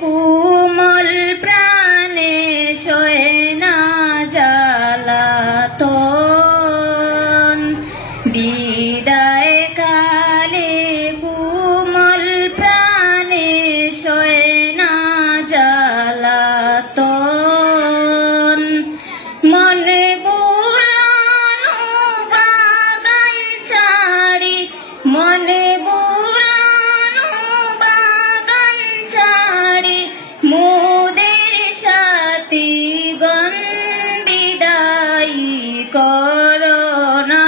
কোমল প্রাণে সয়ে না জ্বালাতন বিদায় কালে কোমল প্রাণে সয়ে না জ্বালাতন মনে বুলানো বাগান ছাড়ি মনে মোদের সাথীগণ বিদায়ী করোনা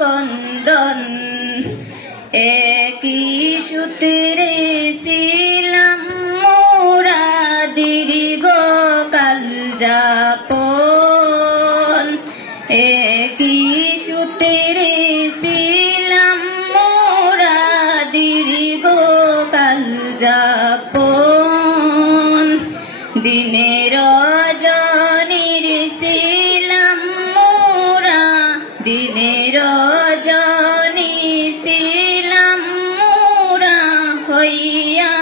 কন্দন একই সূত্রে ছিলাম মোরা দীর্ঘকাল যাপন একই সূত্রে ছিলাম মোরা দীর্ঘকাল যাপন দিনের রজনীর ছিলাম মোরা দিনের রজনী ছিলাম মোরা হইয়া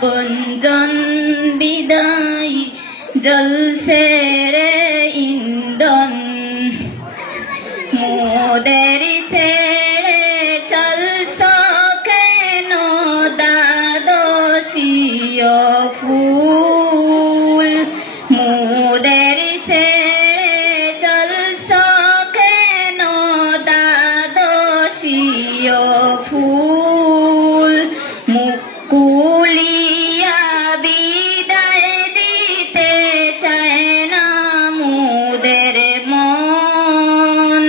পঞ্জন বিদায় জলসে রে ইন্ধন মোদের ছেড়ে চলছ কেন দ্বাদশীয় ফুল মোদের ছেড়ে চলছ কেন দ্বাদশীয় ফুল মুকুলিয়া বিদায় দিতে চায় না মোদের মন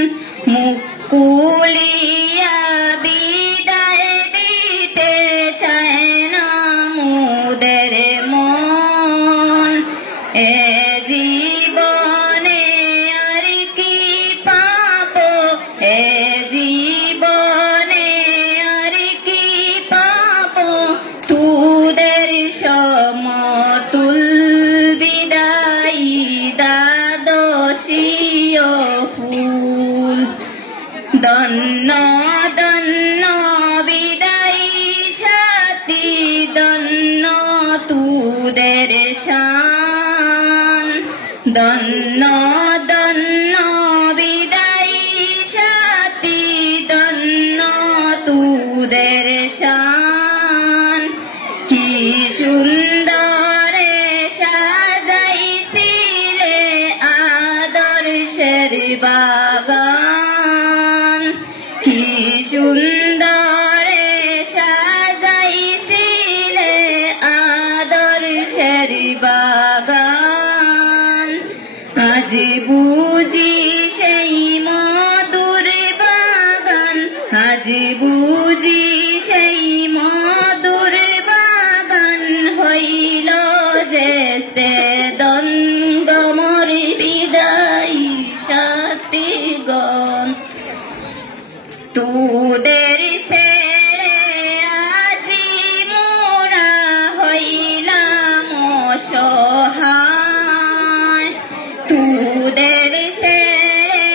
মুকুলিয়া বিদায় দিতে চায় না মোদের মন এ জীবনে আর কি পাবো এ জীবনে আর কি পাবো তোদের সমতুল বিদায়ী দ্বাদশীয় ফুল ধন্য ধন্য বিদায়ী সাথী ধন্য তোদের শান ধন্য ধন্য বিদায়ী সাথী ধন্য তোদের শান কি সুন্দরে সাজাইছিলে আদর্শের বাগান কি সুন্দরে সাজাইছিলে আদর্শের বাগান আজ বুঝি সেই মধুর বাগান আজ বুঝি সেই মধুর বাগান হইল যে দ্বন্দ্বমর বিদায়ী সাথীগণ তোদের ছেড়ে আজি মোরা হইলাম অসহায় তোদের ছেড়ে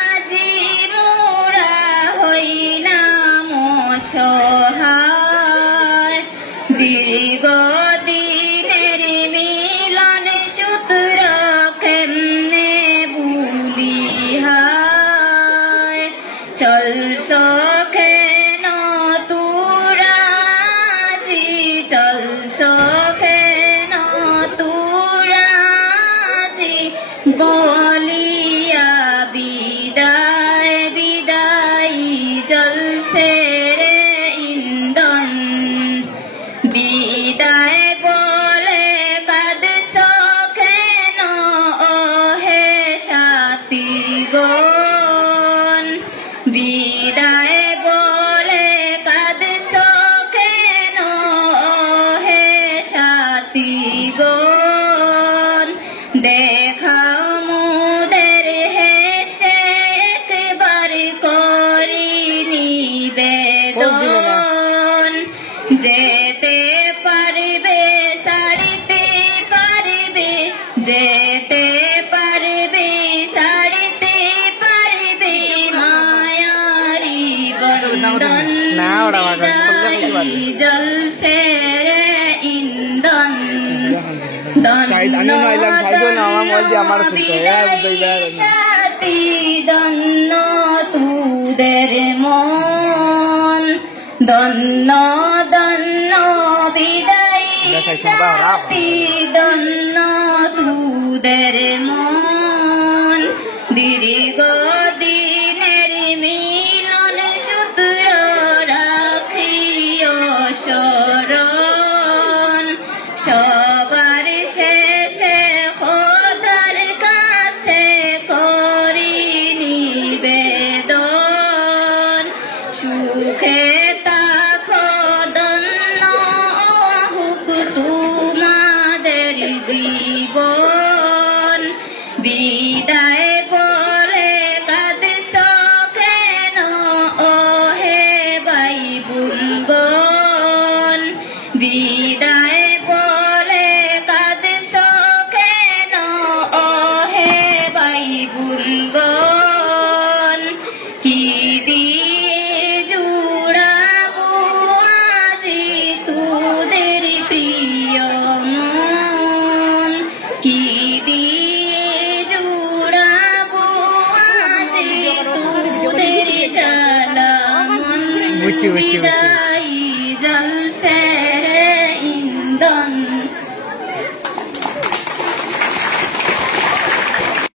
আজি মোরা হইলাম অসহায় দীর্ঘদিনের মিলন সূত্র কেমনে ভুলিহায় চলছ কেন তোরা জি চলছ কেন তোরা জি বলিয়া বিদায় বিদায়ী জলসে রে ইন্ধন বিদায় বলে কাঁদছ কেন ওহে সাথীগণ বিদায় বলে কাঁদছ কেন ওহে সাথীগণ দেখাও शायद अन्य नाइलम शायद नामा मोल दिया हमारा सुनता है यार उधर यार दन्न तुदेर मन दन्न दन्न विदाई शाती दन्न तुदेर मन दीर्घ दिनेर मिलन सूत्र राखियो शरण সবার শেষে খোদার কাছে করি নিবেদন সুখে থাকো ধন্য হোক তোমাদের জীবন বিদায় বলে কাঁদছো কেন ওহে ভাই বোনগণ বিদায় বুলগন কি দিয়ে জুড়াবো আজি তোদের প্রিয় মন কি দিয়ে জুড়াবো আজি তোদের জ্বালা মন